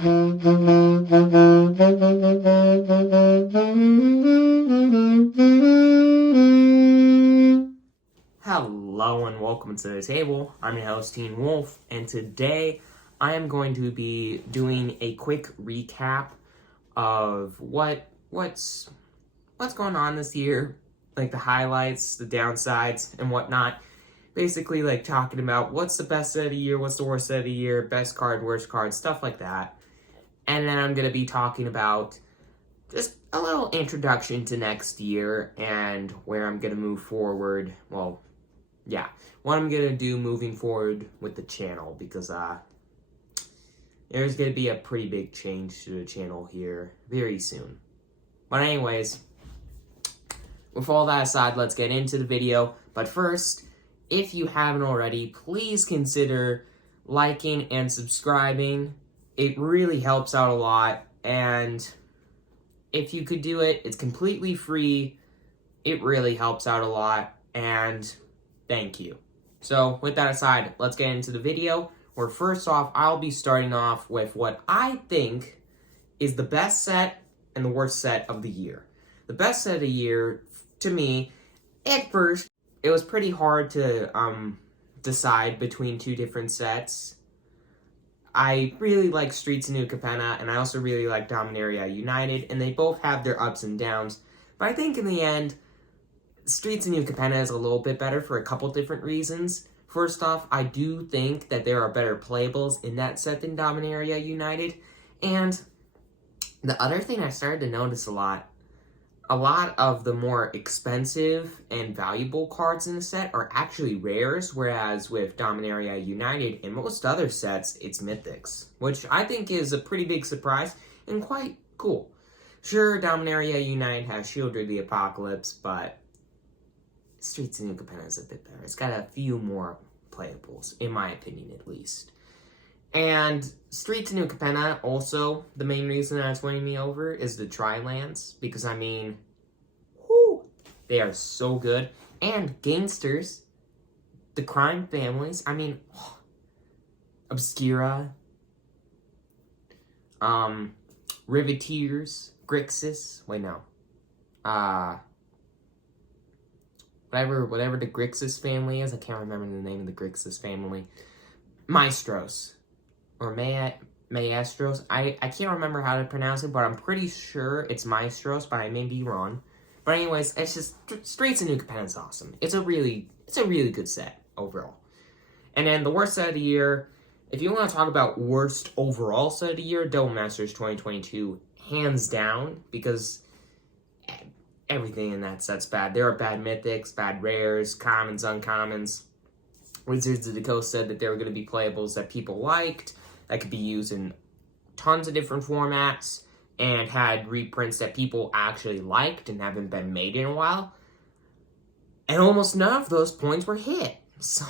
Hello and welcome to the table. I'm your host, Teen Wolf, and today I am going to be doing a quick recap of what's going on this year, like the highlights, the downsides, and whatnot. Basically, like talking about what's the best set of the year, what's the worst set of the year, best card, worst card, stuff like that. And then I'm going to be talking about just a little introduction to next year and where I'm going to move forward. Well, yeah, what I'm going to do moving forward with the channel, because there's going to be a pretty big change to the channel here very soon. But anyways, with all that aside, let's get into the video. But first, if you haven't already, please consider liking and subscribing. It really helps out a lot, and if you could do it, it's completely free. It really helps out a lot, and thank you. So with that aside, let's get into the video, where first off, I'll be starting off with what I think is the best set and the worst set of the year. The best set of the year, to me, at first, it was pretty hard to decide between two different sets. I really like Streets of New Capenna, and I also really like Dominaria United, and they both have their ups and downs. But I think in the end, Streets of New Capenna is a little bit better for a couple different reasons. First off, I do think that there are better playables in that set than Dominaria United. And the other thing I started to notice a lot of the more expensive and valuable cards in the set are actually rares, whereas with Dominaria United and most other sets, it's mythics, which I think is a pretty big surprise and quite cool. Sure, Dominaria United has Shieldred the Apocalypse, but Streets of New Capenna is a bit better. It's got a few more playables, in my opinion at least. And Streets of New Capenna, also, the main reason that's winning me over is the Tri-Lands, because, I mean, whoo, they are so good. And Gangsters, the crime families, I mean, Obscura, Riveteers, Grixis, wait, no, whatever the Grixis family is, I can't remember the name of the Grixis family, Maestros. Or Maestros. I can't remember how to pronounce it, but I'm pretty sure it's Maestros, but I may be wrong. But anyways, it's just Streets of New Capenna is awesome. It's a really good set overall. And then the worst set of the year, if you want to talk about worst overall set of the year, Double Masters 2022, hands down, because everything in that set's bad. There are bad mythics, bad rares, commons, uncommons. Wizards of the Coast said that there were going to be playables that people liked, that could be used in tons of different formats, and had reprints that people actually liked and haven't been made in a while. And almost none of those points were hit. So,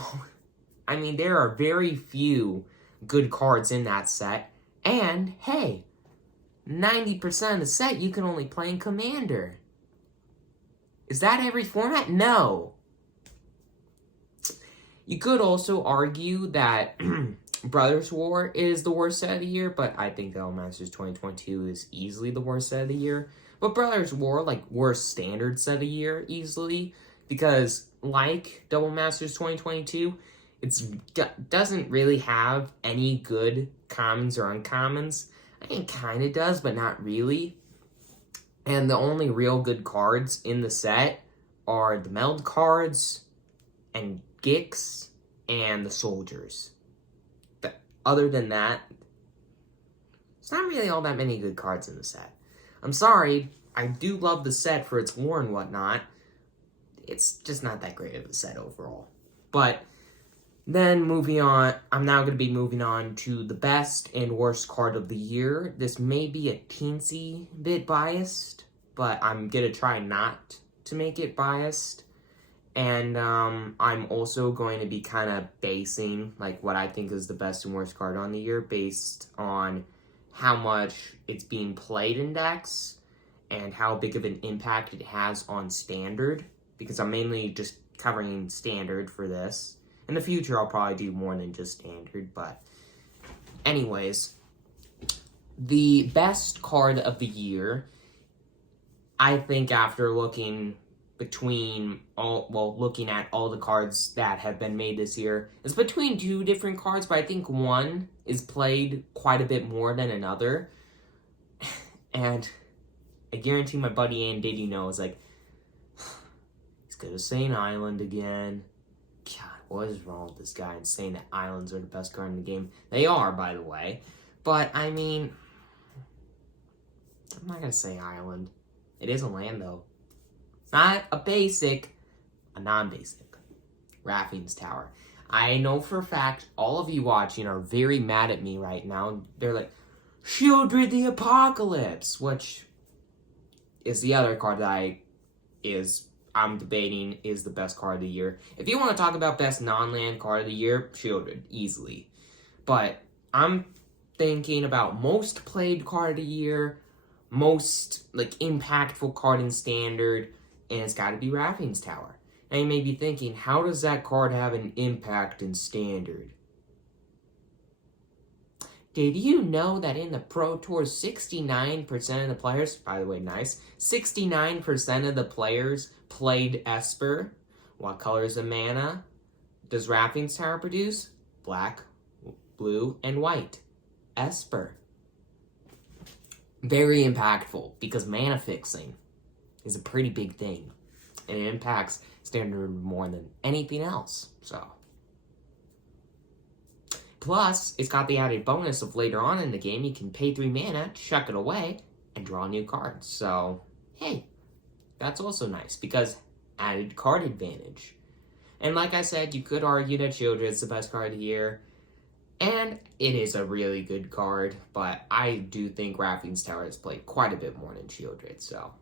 I mean, there are very few good cards in that set. And, hey, 90% of the set you can only play in Commander. Is that every format? No. You could also argue that Brothers War is the worst set of the year, but I think Double Masters 2022 is easily the worst set of the year. But Brothers War, like, worst standard set of the year, easily, because, like Double Masters 2022, it doesn't really have any good commons or uncommons. I mean, it kind of does, but not really. And the only real good cards in the set are the Meld cards and Gix and the Soldiers. But other than that, there's not really all that many good cards in the set. I'm sorry, I do love the set for its lore and whatnot. It's just not that great of a set overall. But then moving on, I'm now going to be moving on to the best and worst card of the year. This may be a teensy bit biased, but I'm going to try not to make it biased. And I'm also going to be kind of basing like what I think is the best and worst card on the year based on how much it's being played in decks and how big of an impact it has on Standard, because I'm mainly just covering Standard for this. In the future, I'll probably do more than just Standard, but anyways, The best card of the year, I think after looking looking at all the cards that have been made this year, is between two different cards, but I think one is played quite a bit more than another. And I guarantee my buddy Ann Diddy knows, like, he's gonna say an island again. God, what is wrong with this guy and saying that islands are the best card in the game? They are, by the way. But, I mean, I'm not gonna say island. It is a land, though. Not a basic, a non-basic. Raffine's Tower. I know for a fact all of you watching are very mad at me right now. They're like, Shieldred the Apocalypse, which is the other card that I'm debating is the best card of the year. If you want to talk about best non-land card of the year, Shieldred, easily. But I'm thinking about most played card of the year, most like impactful card in Standard, and it's got to be Raffine's Tower. Now you may be thinking, how does that card have an impact in Standard? Did you know that in the Pro Tour, 69% of the players, by the way, nice, 69% of the players played Esper? What colors of mana does Raffine's Tower produce? Black, blue, and white. Esper. Very impactful, because mana fixing is a pretty big thing. And it impacts Standard more than anything else, so. Plus, it's got the added bonus of later on in the game, you can pay 3 mana, chuck it away, and draw new cards. So, hey, that's also nice, because added card advantage. And like I said, you could argue that Shieldred is the best card of the year, and it is a really good card, but I do think Raffine's Tower has played quite a bit more than Shieldred, so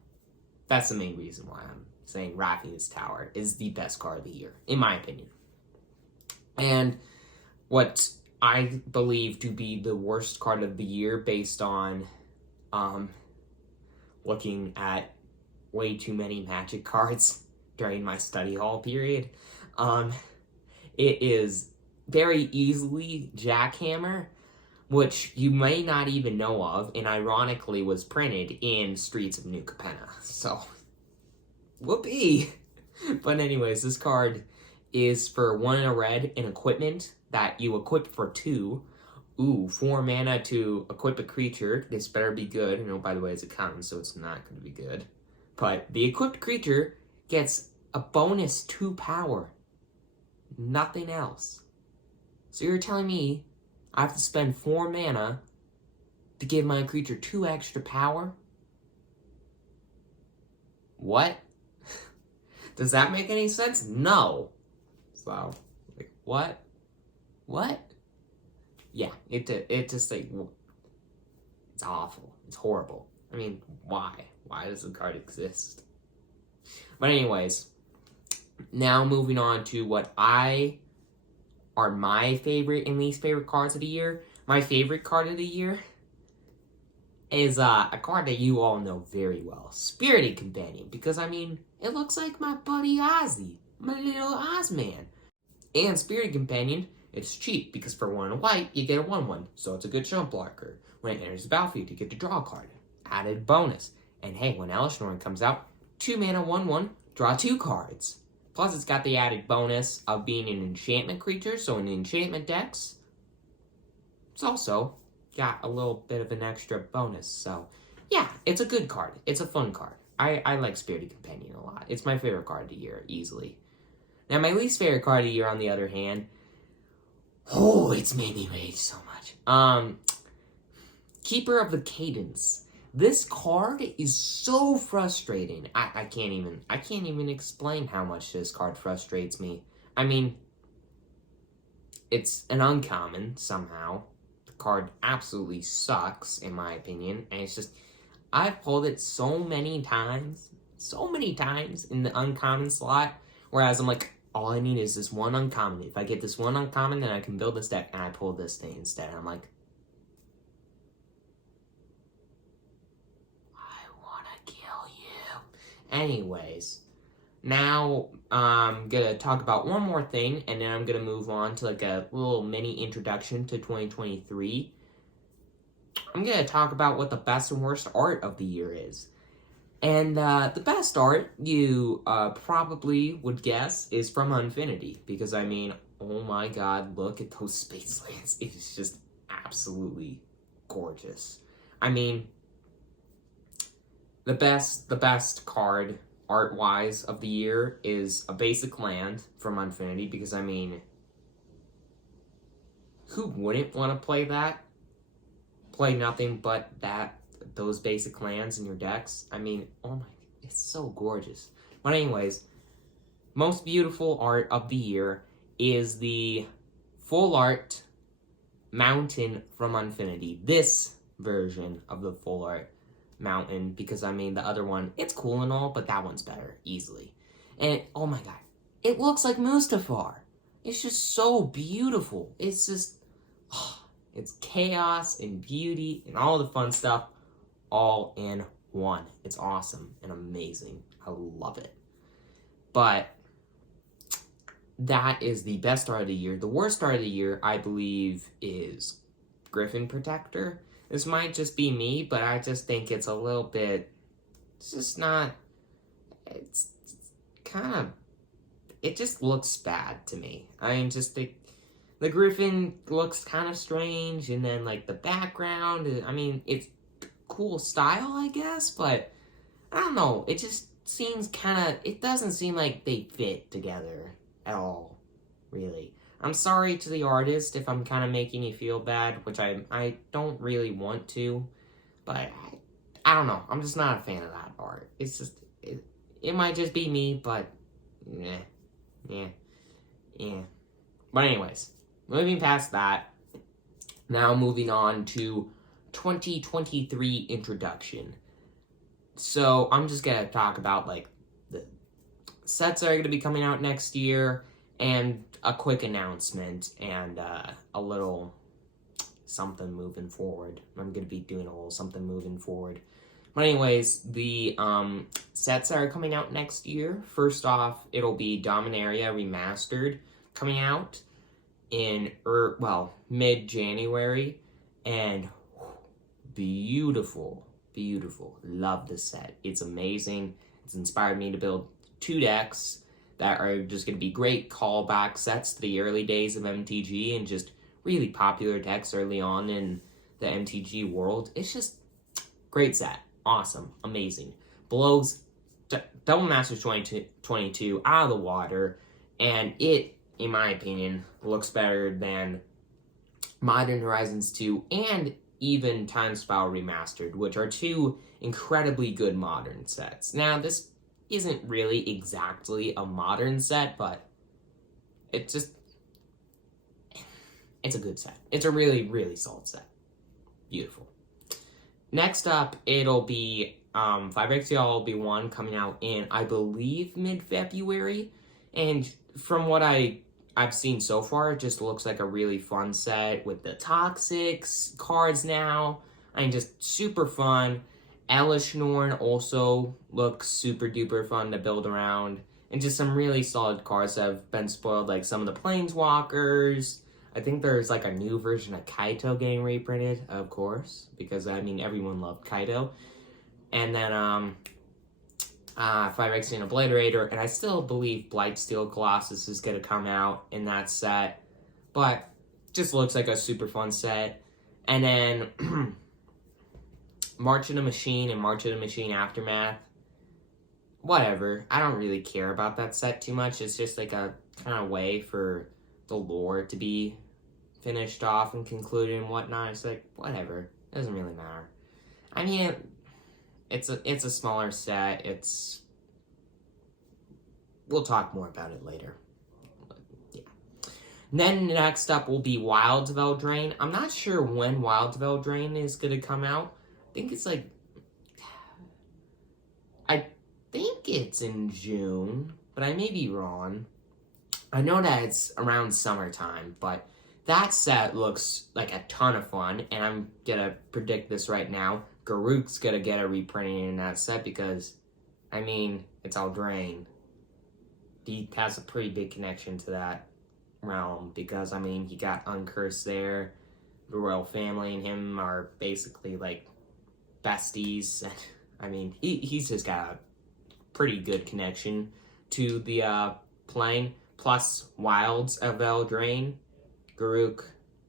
that's the main reason why I'm saying Raffine's Tower is the best card of the year, in my opinion. And what I believe to be the worst card of the year based on looking at way too many Magic cards during my study hall period. It is very easily Jackhammer, which you may not even know of, and ironically was printed in Streets of New Capenna. So, whoopee! But anyways, this card is for 1 in a red, an equipment that you equip for 2. Ooh, 4 mana to equip a creature. This better be good. And oh, by the way, it's a counter, so it's not going to be good. But the equipped creature gets a bonus 2 power. Nothing else. So you're telling me I have to spend 4 mana to give my creature 2 extra power? What? Does that make any sense? No. So, like, what? What? Yeah, it just, like, it's awful. It's horrible. I mean, why? Why does the card exist? But anyways, now moving on to what are my favorite and least favorite cards of the year. My favorite card of the year is a card that you all know very well. Spirited Companion. Because, I mean, it looks like my buddy Ozzy. My little Ozman. And Spirited Companion, it's cheap. Because for 1 white, you get a 1/1. So it's a good jump blocker. When it enters the battlefield, you get to draw a card. Added bonus. And hey, when Elesh Norn comes out, 2 mana 1/1, draw 2 cards. Plus, it's got the added bonus of being an enchantment creature, so in enchantment decks, it's also got a little bit of an extra bonus. So, yeah, it's a good card. It's a fun card. I like Spirited Companion a lot. It's my favorite card of the year, easily. Now, my least favorite card of the year, on the other hand, oh, it's made me rage so much. Keeper of the Cadence. This card is so frustrating. I can't even explain how much this card frustrates me. I mean, it's an uncommon somehow. The card absolutely sucks, in my opinion. And it's just, I've pulled it so many times in the uncommon slot. Whereas I'm like, all I need is this 1 uncommon. If I get this 1 uncommon, then I can build this deck. And I pull this thing instead. I'm like, anyways, now I'm gonna talk about one more thing, and then I'm gonna move on to like a little mini introduction to 2023. I'm going to talk about what the best and worst art of the year is. And the best art, you probably would guess, is from Unfinity. Because, I mean, oh my god, look at those space lands. It is just absolutely gorgeous. I mean, the best card, art-wise, of the year is a basic land from Unfinity. Because, I mean, who wouldn't want to play that? Play nothing but those basic lands in your decks. I mean, oh my, it's so gorgeous. But anyways, most beautiful art of the year is the full art mountain from Unfinity. This version of the full art mountain, because I mean, the other one, it's cool and all, but that one's better, easily. And, oh my god, it looks like Mustafar. It's just so beautiful. It's just, oh, it's chaos and beauty and all the fun stuff all in one. It's awesome and amazing. I love it. But that is the best art of the year. The worst art of the year, I believe, is Griffin Protector. This might just be me, but I just think it's a little bit, it's just not, it's kind of, it just looks bad to me. I mean, just the Griffin looks kind of strange, and then, like, the background, I mean, it's cool style, I guess, but I don't know, it just seems kind of, it doesn't seem like they fit together at all, really. I'm sorry to the artist if I'm kind of making you feel bad, which I don't really want to, but I don't know, I'm just not a fan of that art. It's just, it might just be me, but, yeah. But anyways, moving past that, now moving on to 2023 introduction. So I'm just gonna talk about like the sets that are gonna be coming out next year, and a quick announcement, and a little something moving forward. I'm gonna be doing a little something moving forward. But anyways, the sets that are coming out next year, first off, it'll be Dominaria Remastered coming out in mid-January, and beautiful. Love this set. It's amazing. It's inspired me to build 2 decks that are just going to be great callback sets to the early days of MTG, and just really popular decks early on in the MTG world. It's just great set. Awesome. Amazing. Blows Double Masters 2022 out of the water, and it, in my opinion, looks better than Modern Horizons 2 and even Time Spiral Remastered, which are 2 incredibly good modern sets. Now, this isn't really exactly a modern set, but it's a good set. It's a really, really solid set. Beautiful. Next up, it'll be 5XL 1 coming out in, I believe, mid-February, and from what I've seen so far, it just looks like a really fun set with the Toxics cards now. I mean, just super fun. Elesh Norn also looks super duper fun to build around. And just some really solid cards that have been spoiled, like some of the Planeswalkers. I think there's like a new version of Kaito getting reprinted, of course, because I mean, everyone loved Kaito. And then 5X and Obliterator, and I still believe Blightsteel Colossus is going to come out in that set, but just looks like a super fun set. And then March of the Machine and March of the Machine Aftermath, whatever. I don't really care about that set too much. It's just like a kind of way for the lore to be finished off and concluded and whatnot. It's like, whatever. It doesn't really matter. I mean, it's a smaller set. We'll talk more about it later. But, yeah. Then next up will be Wild Veldrain. I'm not sure when Wild Veldrain is going to come out. I think it's in June, but I may be wrong. I know that it's around summertime, but that set looks like a ton of fun, and I'm going to predict this right now. Garruk's going to get a reprinting in that set because, I mean, it's Eldraine. He has a pretty big connection to that realm because, I mean, he got Uncursed there. the royal family and him are basically like besties. I mean, he's just got a pretty good connection to the plane. Plus, Wilds of Eldraine, Garruk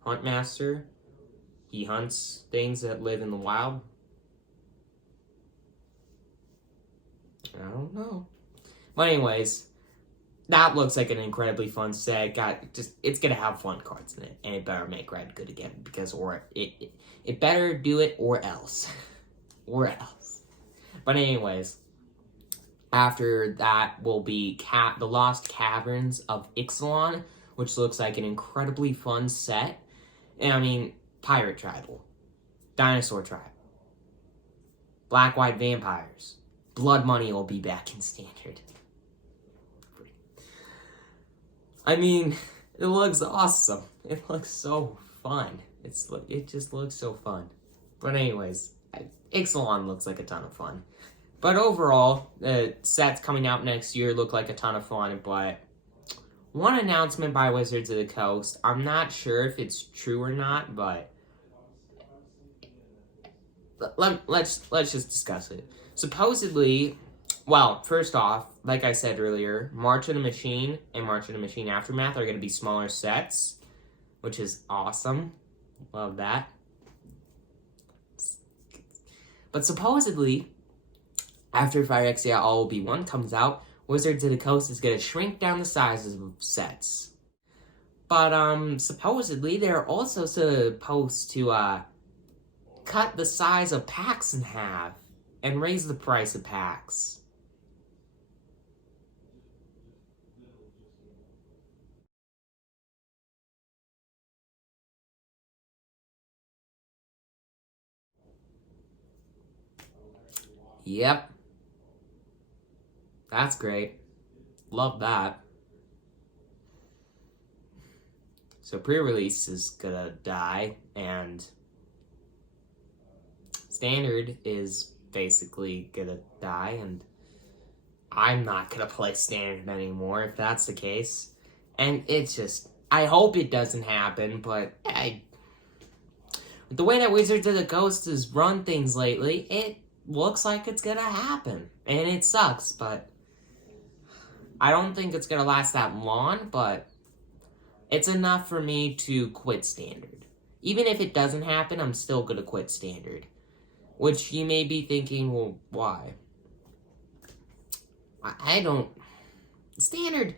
Huntmaster. He hunts things that live in the wild. I don't know. But anyways, that looks like an incredibly fun set. It's gonna have fun cards in it, and it better make red good again, because it better do it or else. Or else. But anyways, after that will be the Lost Caverns of Ixalan, which looks like an incredibly fun set. And I mean, Pirate Tribal, Dinosaur Tribe, Black-White Vampires, Blood Money will be back in Standard. I mean, it looks awesome. It looks so fun. It just looks so fun. But anyways, Ixalan looks like a ton of fun. But overall, the sets coming out next year look like a ton of fun. But one announcement by Wizards of the Coast, I'm not sure if it's true or not, but let's just discuss it. Supposedly, well, first off, like I said earlier, March of the Machine and March of the Machine Aftermath are going to be smaller sets, which is awesome. Love that. But supposedly, after Phyrexia All Will Be One comes out, Wizards of the Coast is going to shrink down the sizes of sets. But supposedly, they're also supposed to cut the size of packs in half and raise the price of packs. Yep. That's great. Love that. So pre-release is gonna die, and Standard is basically gonna die, and I'm not gonna play Standard anymore if that's the case. And it's just, I hope it doesn't happen, but the way that Wizards of the Coast has run things lately, it looks like it's gonna happen. And it sucks, but I don't think it's gonna last that long, but it's enough for me to quit Standard. Even if it doesn't happen, I'm still gonna quit Standard. Which you may be thinking, well, why? I don't... Standard...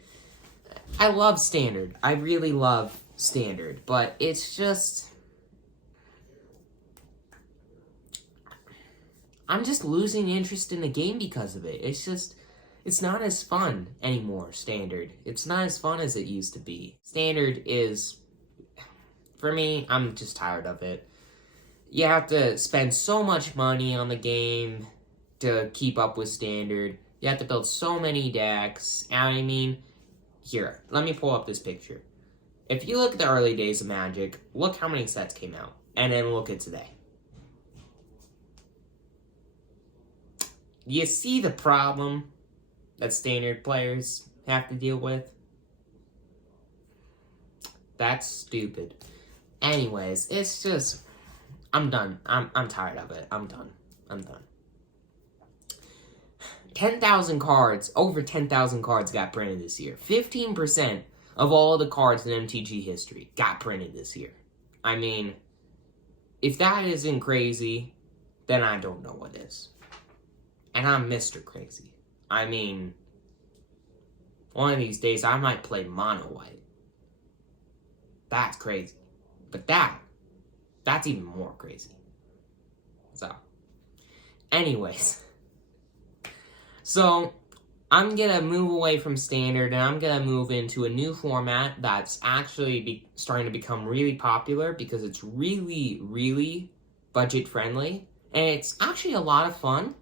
I love Standard. I really love Standard. But it's just... I'm just losing interest in the game because of it. It's just... It's not as fun anymore, Standard. It's not as fun as it used to be. Standard is... For me, I'm just tired of it. You have to spend so much money on the game to keep up with Standard. You have to build so many decks. I mean, here, let me pull up this picture. If you look at the early days of Magic, look how many sets came out. And then look at today. You see the problem that Standard players have to deal with? That's stupid. Anyways, it's just... I'm done. I'm tired of it. I'm done. 10,000 cards, over 10,000 cards got printed this year. 15% of all the cards in MTG history got printed this year. I mean, if that isn't crazy, then I don't know what is. And I'm Mr. Crazy. I mean, one of these days I might play Mono White. That's crazy. But that's even more crazy. So, anyways. So, I'm gonna move away from Standard, and I'm gonna move into a new format that's actually starting to become really popular because it's really, really budget-friendly. And it's actually a lot of fun.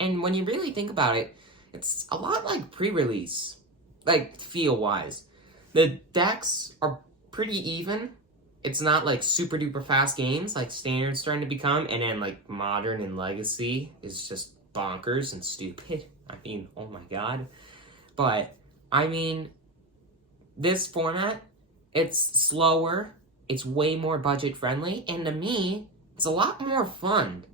And when you really think about it, it's a lot like pre-release. Like, feel-wise. The decks are pretty even. It's not like super duper fast games like Standard's starting to become, and then like Modern and Legacy is just bonkers and stupid. I mean, oh my god. But, I mean, this format, it's slower, it's way more budget friendly, and to me, it's a lot more fun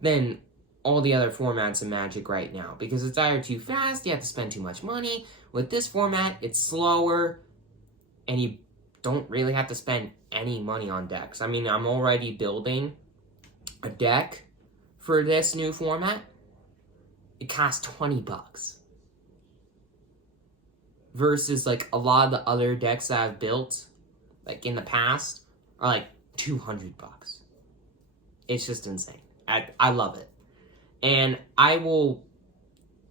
than all the other formats in Magic right now, because it's either too fast, you have to spend too much money. With this format, it's slower, and you don't really have to spend any money on decks. I mean, I'm already building a deck for this new format. It costs $20. Versus, like, a lot of the other decks that I've built, like, in the past, are, like, $200. It's just insane. I love it. And I will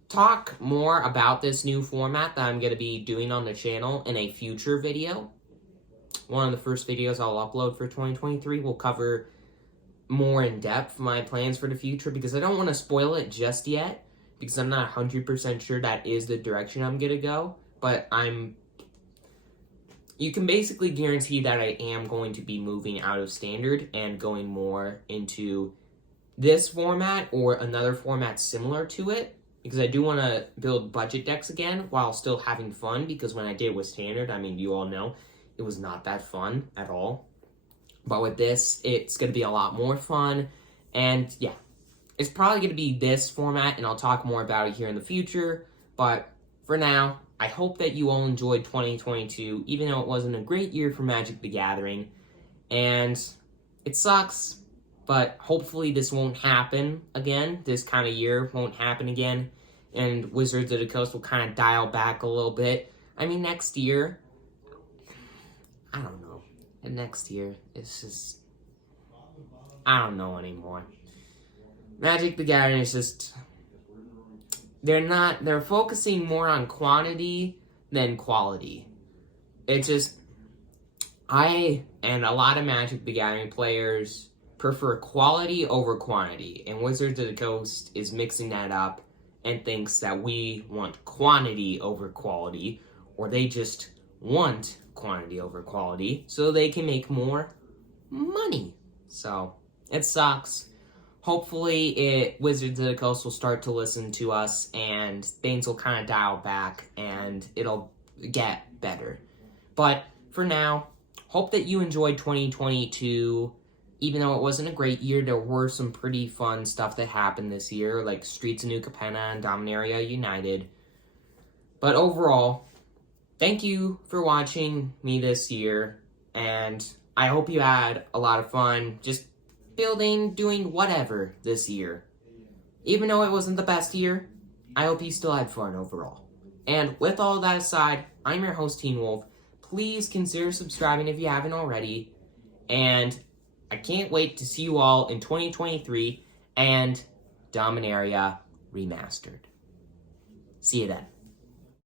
talk more about this new format that I'm going to be doing on the channel in a future video. One of the first videos I'll upload for 2023 will cover more in depth my plans for the future, because I don't want to spoil it just yet, because I'm not 100% sure that is the direction I'm going to go. But you can basically guarantee that I am going to be moving out of Standard and going more into this format or another format similar to it, because I do want to build budget decks again while still having fun, because when I did with Standard, I mean, you all know, it was not that fun at all. But with this, it's going to be a lot more fun, and yeah, it's probably going to be this format, and I'll talk more about it here in the future. But for now, I hope that you all enjoyed 2022, even though it wasn't a great year for Magic the Gathering. And it sucks, but hopefully this won't happen again. This kind of year won't happen again. And Wizards of the Coast will kind of dial back a little bit. I mean, next year, I don't know. And next year, it's just, I don't know anymore. Magic the Gathering is just, they're focusing more on quantity than quality. It's just, I and a lot of Magic the Gathering players prefer quality over quantity, and Wizards of the Coast is mixing that up and thinks that we want quantity over quality, or they just want quantity over quality so they can make more money. So, it sucks. Hopefully, Wizards of the Coast will start to listen to us, and things will kind of dial back, and it'll get better. But, for now, hope that you enjoyed 2022. Even though it wasn't a great year, there were some pretty fun stuff that happened this year, like Streets of New Capenna and Dominaria United. But overall, thank you for watching me this year, and I hope you had a lot of fun just building, doing whatever this year. Even though it wasn't the best year, I hope you still had fun overall. And with all that aside, I'm your host, Teen Wolf. Please consider subscribing if you haven't already. And I can't wait to see you all in 2023 and Dominaria Remastered. See you then.